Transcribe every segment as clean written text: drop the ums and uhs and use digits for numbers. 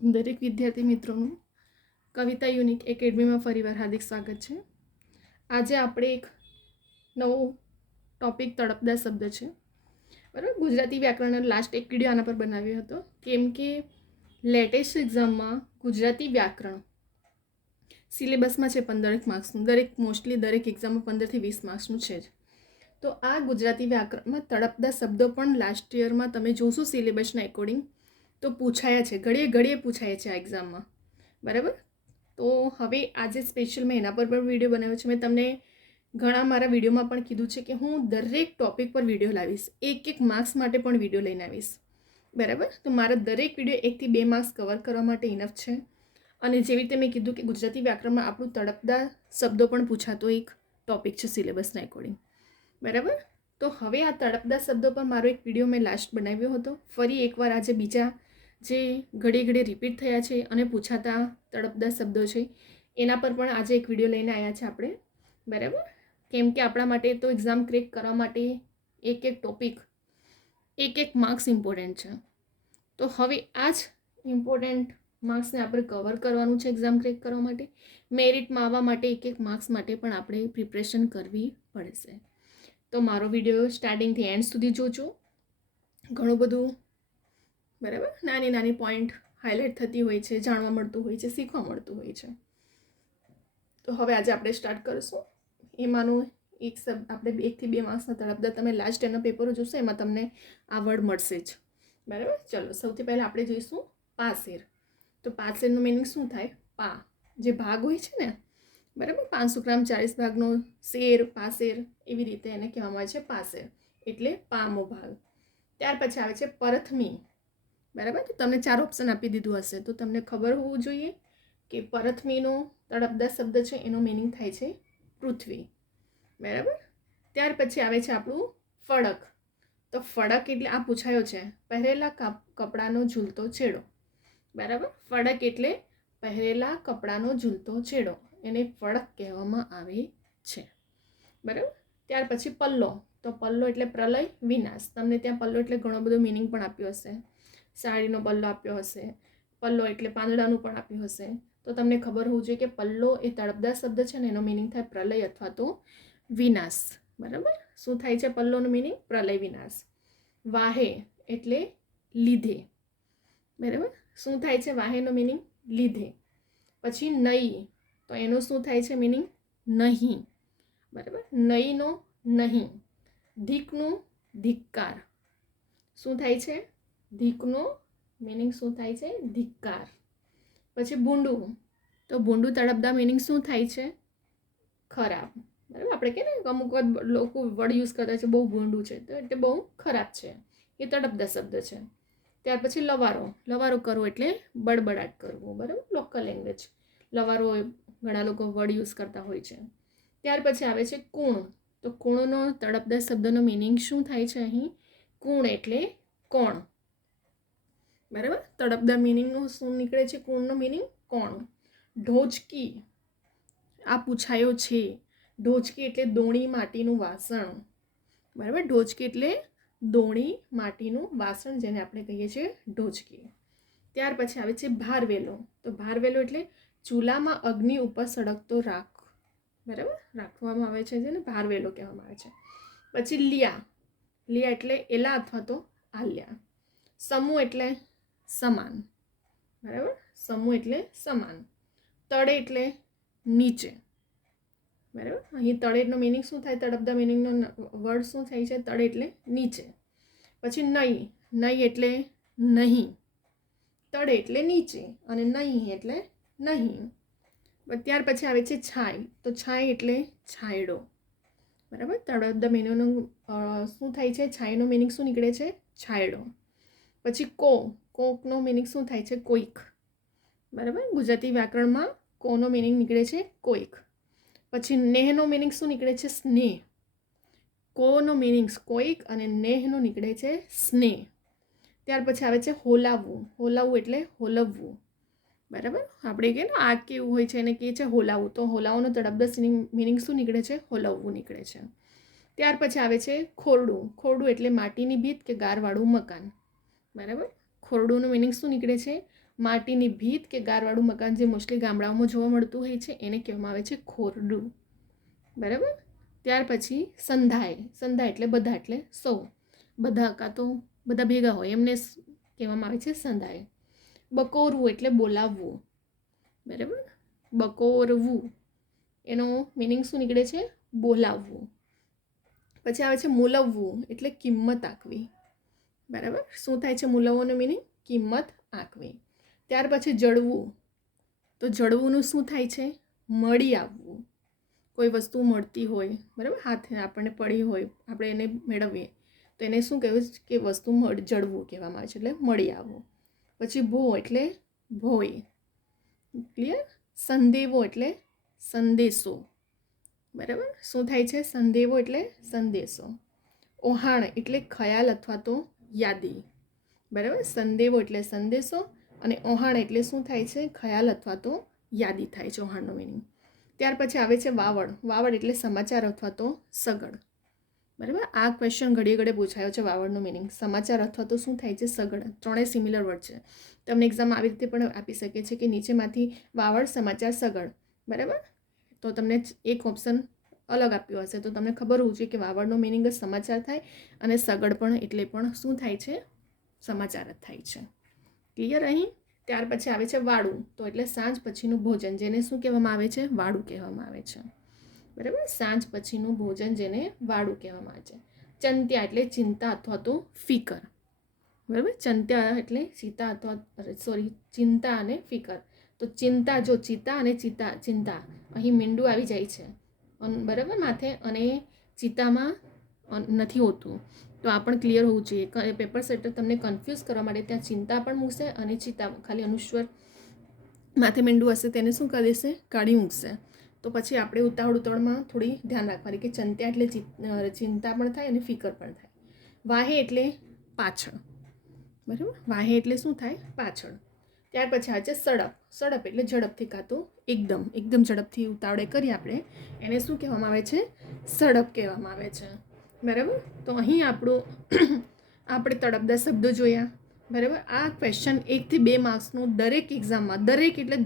દરેક વિદ્યાર્થી મિત્રોનું કવિતા યુનિક એકેડમીમાં ફરીવાર હાર્દિક સ્વાગત છે. આજે આપણે એક નવો ટોપિક તળપદા શબ્દ છે, બરાબર. ગુજરાતી વ્યાકરણનો લાસ્ટ એક વિડીયો આના પર બનાવ્યો હતો, કેમ કે લેટેસ્ટ એક્ઝામમાં ગુજરાતી વ્યાકરણ સિલેબસમાં છે 15 માર્ક્સનું. મોસ્ટલી દરેક એક્ઝામમાં 15 થી 20 માર્ક્સનું છે જ. તો આ ગુજરાતી વ્યાકરણમાં તળપદા શબ્દો પણ લાસ્ટ યરમાં તમે જોશો સિલેબસના એકોર્ડિંગ તો પૂછાયા છે, ઘડીએ પૂછાય છે આ એક્ઝામમાં, બરાબર. તો હવે આજે સ્પેશિયલ મેં એના પર પણ વિડીયો બનાવ્યો છે. મેં તમને ઘણા મારા વિડીયોમાં પણ કીધું છે કે હું દરેક ટૉપિક પર વિડીયો લાવીશ, એક માર્ક્સ માટે પણ વિડીયો લઈને આવીશ, બરાબર. તો મારા દરેક વિડીયો 1 થી 2 માર્ક્સ કવર કરવા માટે ઇનફ છે. અને જેવી રીતે મેં કીધું કે ગુજરાતી વ્યાકરણમાં આપણું તળપદા શબ્દો પણ પૂછાતો એક ટૉપિક છે સિલેબસના એકોર્ડિંગ, બરાબર. તો હવે આ તળપદા શબ્દો પર મારો એક વિડીયો મેં લાસ્ટ બનાવ્યો હતો. ફરી એકવાર આજે બીજા જે ઘડીએ રિપીટ થયા છે અને પૂછાતા તળપદા શબ્દો છે એના પર પણ આજે એક વિડીયો લઈને આવ્યા છે આપણે, બરાબર. કેમ કે આપણા માટે તો એક્ઝામ ક્રેક કરવા માટે એક ટોપિક એક માર્ક્સ ઇમ્પોર્ટન્ટ છે. તો હવે આ જ ઇમ્પોર્ટન્ટ માર્ક્સને આપણે કવર કરવાનું છે એક્ઝામ ક્રેક કરવા માટે. મેરિટમાં આવવા માટે એક માર્ક્સ માટે પણ આપણે પ્રિપરેશન કરવી પડશે. તો મારો વિડીયો સ્ટાર્ટિંગથી એન્ડ સુધી જોજો. ઘણું બધું, બરાબર, નાની પોઈન્ટ હાઇલાઇટ થતી હોય છે, જાણવા મળતું હોય છે, શીખવા મળતું હોય છે. તો હવે આજે આપણે સ્ટાર્ટ કરીશું. એમાંનું એક શબ્દ આપણે 1 થી 2 માર્ક્સના તળપદા તમે લાસ્ટ એના પેપરો જોશો એમાં તમને આ વર્ડ મળશે જ, બરાબર. ચલો, સૌથી પહેલાં આપણે જોઈશું પાસેર. તો પાસેરનું મિનિંગ શું થાય? પા જે ભાગ હોય છે ને, બરાબર, 500 ગ્રામ 40 ભાગનો શેર, પાસેર, એવી રીતે એને કહેવામાં આવે છે પાસેર, એટલે પામો ભાગ. ત્યાર પછી આવે છે પરથમી, બરાબર. તો તમને 4 ઓપ્શન આપી દીધું હશે તો તમને ખબર હોવું જોઈએ કે પરથમીનો તળપદા શબ્દ છે એનો મિનિંગ થાય છે પૃથ્વી, બરાબર. ત્યાર પછી આવે છે આપણું ફડક. તો ફડક એટલે આ પૂછાયો છે પહેરેલા કપડાનો ઝૂલતો છેડો, બરાબર. ફડક એટલે પહેરેલા કપડાનો ઝૂલતો છેડો, એને ફડક કહેવામાં આવે છે, બરાબર. ત્યાર પછી પલ્લો. તો પલ્લો એટલે પ્રલય, વિનાશ. તમને ત્યાં પલ્લો એટલે ઘણો બધો મિનિંગ પણ આપ્યો હશે. સાડીનો પલ્લો આપ્યો હશે, પલ્લો એટલે પાંદડાનું પણ આપ્યું હશે. તો તમને ખબર હોવું જોઈએ કે પલ્લો એ તળપદા શબ્દ છે ને એનો મિનિંગ થાય પ્રલય અથવા તો વિનાશ, બરાબર. શું થાય છે પલ્લોનું મિનિંગ? પ્રલય, વિનાશ. વાહે એટલે લીધે, બરાબર. શું થાય છે વાહેનો મિનિંગ? લીધે. પછી નઈ, તો એનું શું થાય છે મિનિંગ? નહીં, બરાબર. નઈનો નહીં. ધીકનું ધિક્કાર. શું થાય છે? ધીકનો મિનિંગ શું થાય છે? ધિક્કાર. પછી ભૂંડું. તો ભૂંડું તળપદા મિનિંગ શું થાય છે? ખરાબ, બરાબર. આપણે કહે ને અમુક લોકો વર્ડ યુઝ કરતા છે બહુ ભૂંડું છે, તો એટલે બહુ ખરાબ છે, એ તળપદા શબ્દ છે. ત્યાર પછી લવારો. લવારો કરવો એટલે બડબડાટ કરવું, બરાબર, લોકલ લેંગ્વેજ. લવારો ઘણા લોકો વર્ડ યુઝ કરતા હોય છે. ત્યાર પછી આવે છે કુણ. તો કુણનો તળપદા શબ્દનો મિનિંગ શું થાય છે અહીં? કુણ એટલે કોણ, બરાબર. તળપદા મિનિંગનું શું નીકળે છે? કુણનો મિનિંગ કોણ. ઢોચકી, આ પૂછાયો છે. ઢોચકી એટલે દોણી માટીનું વાસણ, બરાબર. ઢોચકી એટલે દોણી માટીનું વાસણ, જેને આપણે કહીએ છીએ ઢોચકી. ત્યાર પછી આવે છે ભારવેલો. તો ભારવેલો એટલે ચૂલામાં અગ્નિ ઉપર સળગતો રાખ, બરાબર, રાખવામાં આવે છે જેને ભારવેલો કહેવામાં આવે છે. પછી લિયા. લિયા એટલે એલા અથવા તો આલ્યા. સમૂહ એટલે સમાન, બરાબર. સમૂહ એટલે સમાન. તળે એટલે નીચે, બરાબર. અહીં તળેનો મિનિંગ શું થાય? તળપદા મિનિંગનો વર્ડ શું થાય છે? તળે એટલે નીચે. પછી નઈ. નઈ એટલે નહીં. તળે એટલે નીચે અને નહીં એટલે નહીં. ત્યાર પછી આવે છે છાય. તો છાય એટલે છાંયડો, બરાબર. તળપદા મિનિંગનું શું થાય છે? છાંયનો મિનિંગ શું નીકળે છે? છાંયડો. પછી કોકનો મિનિંગ શું થાય છે? કોઈક, બરાબર. ગુજરાતી વ્યાકરણમાં કોનો મિનિંગ નીકળે છે? કોઈક. પછી નેહનો મિનિંગ શું નીકળે છે? સ્નેહ. કોનો મિનિંગ કોઈક અને નેહનો નીકળે છે સ્નેહ. ત્યાર પછી આવે છે હોલાવવું. હોલાવવું એટલે હોલવવું, બરાબર. આપણે કહે ને આગ કેવું હોય છે એને કહે છે હોલાવવું. તો હોલાવવાનો તળપદા મિનિંગ શું નીકળે છે? હોલવવું નીકળે છે. ત્યાર પછી આવે છે ખોરડું. ખોરડું એટલે માટીની ભીત કે ગારવાળું મકાન, બરાબર. ખોરડુંનું મિનિંગ શું નીકળે છે? માટીની ભીત કે ગારવાળું મકાન જે મોસ્ટલી ગામડાઓમાં જોવા મળતું હોય છે એને કહેવામાં આવે છે ખોરડું. બરાબર. ત્યાર પછી સંધાય. સંધાય એટલે બધા, એટલે સૌ, બધા કાં તો બધા ભેગા હોય એમને કહેવામાં આવે છે સંધાય. બકોરવું એટલે બોલાવવું. બરાબર. બકોરવું એનો મિનિંગ શું નીકળે છે? બોલાવવું. પછી આવે છે મૂલવવું એટલે કિંમત આંકવી. બરાબર. શું થાય છે મૂલવવાનો મિનિંગ? કિંમત આંકવી. ત્યાર પછી જળવું. તો જળવુંનું શું થાય છે? મળી આવવું. કોઈ વસ્તુ મળતી હોય, બરાબર, હાથે આપણને પડી હોય, આપણે એને મેળવીએ તો એને શું કહેવું કે વસ્તુ જળવું કહેવામાં આવે છે, એટલે મળી આવવું. પછી ભો એટલે ભોય. ક્લિયર. સંદેવો એટલે સંદેશો. બરાબર. શું થાય છે? સંદેવો એટલે સંદેશો. ઓહાણ એટલે ખ્યાલ અથવા તો યાદી. બરાબર. સંદેવો એટલે સંદેશો અને ઓહાણ એટલે શું થાય છે? ખ્યાલ અથવા તો યાદી થાય છે ઓહાણનો મિનિંગ. ત્યાર પછી આવે છે વાવડ. વાવડ એટલે સમાચાર અથવા તો સગડ. બરાબર. આ ક્વેશ્ચન ઘડીએ ઘડીએ પૂછાયો છે. વાવડનો મિનિંગ સમાચાર અથવા તો શું થાય છે? સગડ. ત્રણેય સિમિલર વર્ડ છે. તમને એક્ઝામ આવી રીતે પણ આપી શકે છે કે નીચેમાંથી વાવડ, સમાચાર, સગડ. બરાબર. તો તમને એક ઓપ્શન અલગ આપ્યો હશે તો તમને ખબર હોવું જોઈએ કે વાવડનો મિનિંગ જ સમાચાર થાય અને સગડ પણ એટલે પણ શું થાય છે? સમાચાર જ થાય છે. ક્લિયર અહીં. ત્યાર પછી આવે છે વાડું. તો એટલે સાંજ પછીનું ભોજન, જેને શું કહેવામાં આવે છે? વાડું કહેવામાં આવે છે. બરાબર. સાંજ પછીનું ભોજન જેને વાડું કહેવામાં આવે છે. ચંત્યા એટલે ચિંતા અથવા તો ફિકર. બરાબર. ચંત્યા એટલે ચિંતા અને ફિકર. તો ચિંતા, જો ચિતા અને ચિંતા અહીં મીંડું આવી જાય છે બરાબર માથે, અને ચિતામાં નથી હોતું. તો આ પણ ક્લિયર હોવું જોઈએ. પેપર સેટર તમને કન્ફ્યુઝ કરવા માટે ત્યાં ચિંતા પણ મૂકશે અને ચિતા ખાલી અનુસ્વાર માથે મીંડું હશે તેને શું કરી દેશે? કાઢી મૂકશે. તો પછી આપણે ઉતાવળમાં થોડી ધ્યાન રાખવાની કે ચંત્યા એટલે ચિંતા પણ થાય અને ફિકર પણ થાય. વાહે એટલે પાછળ. બરાબર. વાહે એટલે શું થાય? પાછળ. ત્યાર પછી આવે છે સડપ. સડપ એટલે ઝડપથી, કાં તો એકદમ ઝડપથી ઉતાવળે કરી આપણે એને શું કહેવામાં આવે છે? સડપ કહેવામાં આવે છે. બરાબર. તો અહીં આપણે તળપદા શબ્દો જોયા. બરાબર. આ ક્વેશ્ચન 1 થી 2 માર્ક્સનું દરેક એક્ઝામમાં,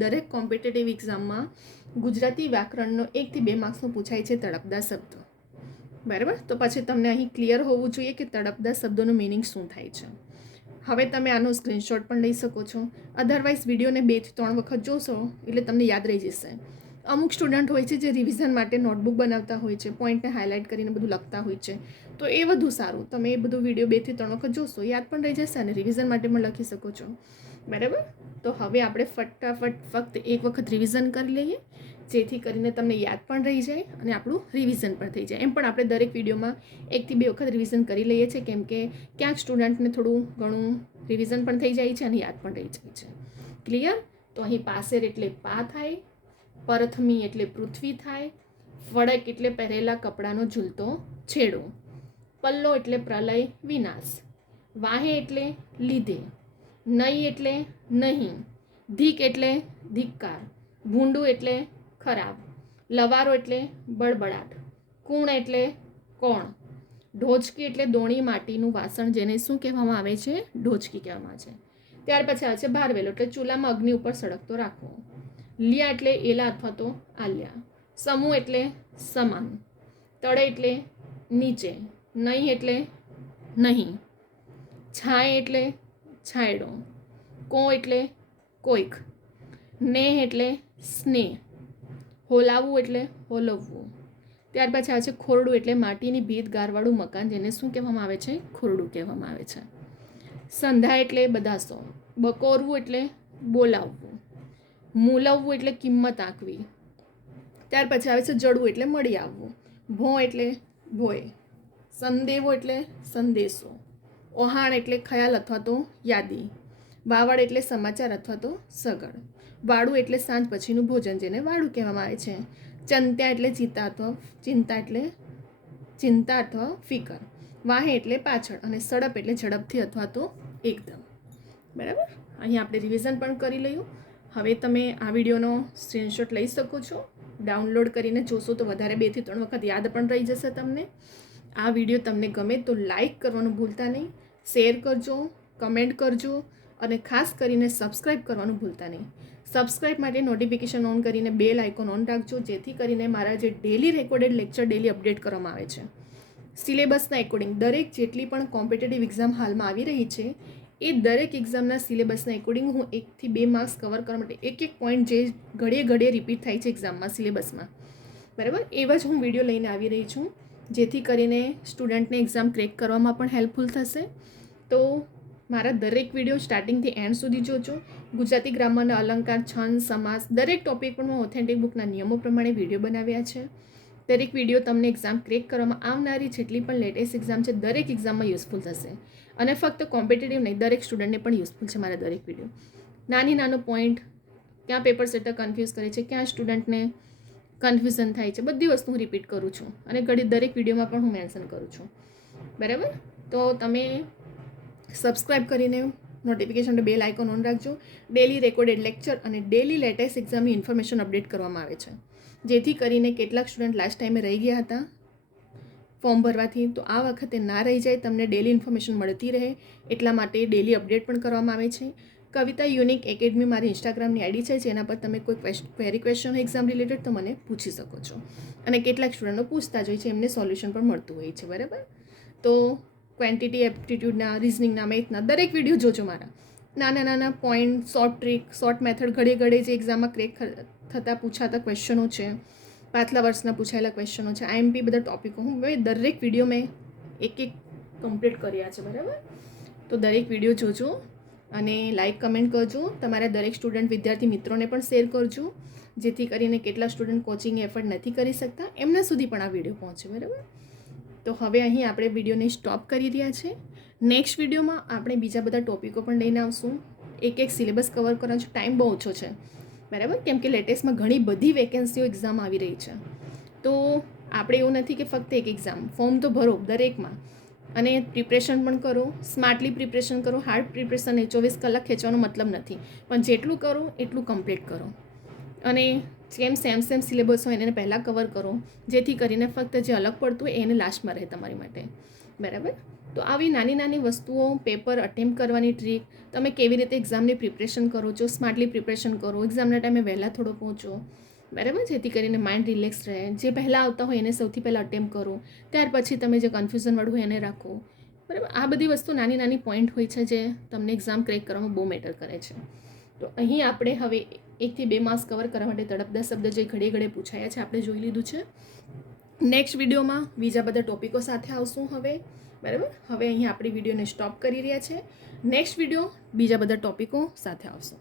દરેક કોમ્પિટેટિવ એક્ઝામમાં ગુજરાતી વ્યાકરણનો 1 થી 2 માર્ક્સનું પૂછાય છે તળપદા શબ્દો. બરાબર. તો પછી તમને અહીં ક્લિયર હોવું જોઈએ કે તળપદા શબ્દોનું મિનિંગ શું થાય છે. હવે તમે આનો સ્ક્રીનશોટ પણ લઈ શકો છો. અધરવાઇઝ વિડીયોને 2 થી 3 વખત જોશો એટલે તમને યાદ રહી જશે. અમુક સ્ટુડન્ટ હોય છે જે રિવિઝન માટે નોટબુક બનાવતા હોય છે, પોઈન્ટને હાઇલાઇટ કરીને બધું લખતા હોય છે, તો એ વધુ સારું. તમે એ બધું વિડીયો 2 થી 3 વખત જોશો, યાદ પણ રહી જશે અને રિવિઝન માટે પણ લખી શકો છો. બરાબર. તો હવે આપણે ફટાફટ ફક્ત એક વખત રિવિઝન કરી લઈએ, જેથી કરીને તમને યાદ પણ રહી જાય અને આપણું રિવિઝન પણ થઈ જાય. એમ પણ આપણે દરેક વિડીયોમાં 1 થી 2 વખત રિવિઝન કરી લઈએ છીએ, કેમ કે ક્યાંક સ્ટુડન્ટને થોડું ઘણું રિવિઝન પણ થઈ જાય છે અને યાદ પણ રહી જાય છે. ક્લિયર. તો અહીં પાસેર એટલે પા થાય, પરથમી એટલે પૃથ્વી થાય, ફળક એટલે પહેરેલા કપડાનો ઝૂલતો છેડો, પલ્લો એટલે પ્રલય વિનાશ, વાહે એટલે લીધે, નહીં એટલે નહીં, ધીક એટલે ધિક્કાર, ભૂંડું એટલે ખરાબ, લવારો એટલે બળબડાટ, કુણ એટલે કોણ, ઢોચકી એટલે દોણી માટીનું વાસણ જેને શું કહેવામાં આવે છે? ઢોચકી કહેવામાં આવે છે. ત્યાર પછી આવે છે ભારવેલો એટલે ચૂલામાં અગ્નિ ઉપર સળગતો રાખવો, લિયા એટલે એલા અથવા તો આલ્યા, સમૂહ એટલે સમાન, તળે એટલે નીચે, નહીં એટલે નહીં, છાંય એટલે છાંયડો, કો એટલે કોઈક, નેહ એટલે સ્નેહ, હોલાવવું એટલે હોલવવું. ત્યાર પછી આવે છે ખોરડું એટલે માટીની ભીત ગારવાળું મકાન જેને શું કહેવામાં આવે છે? ખોરડું કહેવામાં આવે છે. સંધા એટલે બધાસો, બકોરવું એટલે બોલાવવું, મૂલવવું એટલે કિંમત આંકવી. ત્યાર પછી આવે છે જડવું એટલે મળી આવવું, ભો એટલે ભોય, સંદેવો એટલે સંદેશો, ઓહાણ એટલે ખ્યાલ અથવા તો યાદી, વાવડ એટલે સમાચાર અથવા તો સગડ, વાડું એટલે સાંજ પછીનું ભોજન જેને વાડું કહેવામાં આવે છે, ચંત્યા એટલે ચિંતા અથવા ફિકર, વાહે એટલે પાછળ અને સડપ એટલે ઝડપથી અથવા તો એકદમ. બરાબર. અહીં આપણે રિવિઝન પણ કરી લઈએ. હવે તમે આ વિડીયોનો સ્ક્રીનશોટ લઈ શકો છો. ડાઉનલોડ કરીને જોશો તો વધારે 2 થી 3 વખત યાદ પણ રહી જશે તમને. આ વિડીયો તમને ગમે તો લાઈક કરવાનું ભૂલતા નહીં, શેર કરજો, કમેન્ટ કરજો અને ખાસ કરીને સબસ્ક્રાઈબ કરવાનું ભૂલતા નહીં. સબસ્ક્રાઈબ માટે નોટિફિકેશન ઓન કરીને બેલ આઇકોન ઓન રાખજો, જેથી કરીને મારા જે daily recorded lecture daily update કરવામાં આવે છે. સિલેબસના એકોર્ડિંગ દરેક જેટલી પણ કોમ્પિટેટિવ એક્ઝામ હાલમાં આવી રહી છે એ દરેક એક્ઝામના સિલેબસના એકોર્ડિંગ હું 1 થી 2 માર્ક્સ કવર કરવા માટે એક પોઈન્ટ જે ઘડીએ રિપીટ થાય છે એક્ઝામમાં સિલેબસમાં, બરાબર, એવા જ હું વિડીયો લઈને આવી રહી છું, જેથી કરીને સ્ટુડન્ટને એક્ઝામ ક્રેક કરવામાં પણ હેલ્પફુલ થશે. તો મારા દરેક વિડીયો સ્ટાર્ટિંગથી એન્ડ સુધી જોજો. ગુજરાતી ગ્રામરના અલંકાર, છંદ, સમાસ દરેક ટોપિક પર મેં ઓથેન્ટિક બુકના નિયમો પ્રમાણે વિડીયો બનાવ્યા છે. દરેક વિડીયો તમને એક્ઝામ ક્રેક કરવામાં આવનારી જેટલી પણ લેટેસ્ટ એક્ઝામ છે દરેક એક્ઝામમાં યુઝફુલ થશે. અને ફક્ત કોમ્પિટેટિવ નહીં, દરેક સ્ટુડન્ટને પણ યુઝફુલ છે મારા દરેક વિડીયો. નાનો પોઈન્ટ, ક્યાં પેપર સેટર કન્ફ્યુઝ કરે છે, ક્યાં સ્ટુડન્ટને કન્ફ્યુઝન થાય છે, બધી વસ્તુ હું રિપીટ કરું છું અને દરેક વિડીયોમાં પણ હું મેન્શન કરું છું, બરાબર. તો તમે સબસ્ક્રાઈબ કરીને નોટિફિકેશન બેલ આઇકોન ઓન રાખજો. ડેલી રેકોર્ડેડ લેક્ચર અને ડેલી લેટેસ્ટ એક્ઝામની ઇન્ફોર્મેશન અપડેટ કરવામાં આવે છે, જેથી કરીને કેટલાક સ્ટુડન્ટ લાસ્ટ ટાઈમે રહી ગયા હતા ફોર્મ ભરવાથી, તો આ વખતે ના રહી જાય, તમને ડેલી ઇન્ફોર્મેશન મળતી રહે એટલા માટે ડેલી અપડેટ પણ કરવામાં આવે છે. કવિતા યુનિક એકેડમી મારી ઇન્સ્ટાગ્રામની આઈડી છે, જેના પર તમે કોઈ ક્વેરી ક્વેશ્ચન એક્ઝામ રિલેટેડ તો મને પૂછી શકો છો. અને કેટલાક સ્ટુડન્ટો પૂછતા જ હોય છે, એમને સોલ્યુશન પણ મળતું હોય છે, બરાબર. તો ક્વોન્ટિટી, એપ્ટિટ્યૂડના, રિઝનિંગના, મેથના દરેક વિડીયો જોજો મારા. નાના point, short trick, short method, ઘડે જે એક્ઝામમાં ક્રેક થતાં પૂછાતા ક્વેશ્ચનો છે, પાછલા વર્ષના પૂછાયેલા ક્વેશ્ચનો છે, IMP બધા ટોપિકો હું દરેક વિડીયો મેં એક કમ્પ્લીટ કર્યા છે, બરાબર. તો દરેક વિડીયો જોજો અને લાઈક કમેન્ટ કરજો. તમારા દરેક સ્ટુડન્ટ વિદ્યાર્થી મિત્રોને પણ શેર કરજો, જેથી કરીને કેટલા સ્ટુડન્ટ કોચિંગ એફર્ટ નથી કરી શકતા એમના સુધી પણ આ વિડીયો પહોંચે, બરાબર. તો હવે અહીં આપણે વિડીયોને સ્ટોપ કરી રહ્યા છે. નેક્સ્ટ વિડીયોમાં આપણે બીજા બધા ટોપિકો પણ લઈને આવશું. એક સિલેબસ કવર કરવાનો છે, ટાઈમ બહુ ઓછો છે, બરાબર, કેમ કે લેટેસ્ટમાં ઘણી બધી વેકેન્સીઓ એક્ઝામ આવી રહી છે. તો આપણે એવું નથી કે ફક્ત એક એક્ઝામ, ફોર્મ તો ભરો દરેકમાં અને પ્રિપરેશન પણ કરો, સ્માર્ટલી પ્રિપરેશન કરો. હાર્ડ પ્રિપરેશન 24 કલાક ખેંચવાનો મતલબ નથી, પણ જેટલું કરો એટલું કમ્પ્લીટ કરો. અને જેમ સેમ સિલેબસ હોય એને પહેલાં કવર કરો, જેથી કરીને ફક્ત જે અલગ પડતું હોય એને લાસ્ટમાં રહે તમારી માટે, બરાબર. તો આવી નાની વસ્તુઓ, પેપર અટેમ્પ્ટ કરવાની ટ્રીક, તમે કેવી રીતે એક્ઝામની પ્રિપરેશન કરો છો, સ્માર્ટલી પ્રિપરેશન કરો, એક્ઝામના ટાઈમે વહેલા થોડો પહોંચો, બરાબર, જેથી કરીને માઇન્ડ રિલેક્સ રહે. જે પહેલાં આવતા હોય એને સૌથી પહેલાં અટેમ્પ્ટ કરો, ત્યાર પછી તમે જે કન્ફ્યુઝનવાળું હોય એને રાખો, બરાબર. આ બધી વસ્તુ નાની પોઈન્ટ હોય છે જે તમને એક્ઝામ ક્રેક કરવામાં બહુ મેટર કરે છે. તો અહીં આપણે હવે 1 થી 2 માર્ક્સ કવર કરવા માટે તડપદા શબ્દ જે ઘડે પૂછાયા છે આપણે જોઈ લીધું છે. નેક્સ્ટ વિડીયોમાં બીજા બધા ટોપિકો સાથે આવશું હવે, બરાબર. હવે અહીં આપણી વિડીયોને સ્ટોપ કરી રહ્યા છે. નેક્સ્ટ વિડીયો બીજા બધા ટોપિકો સાથે આવશું.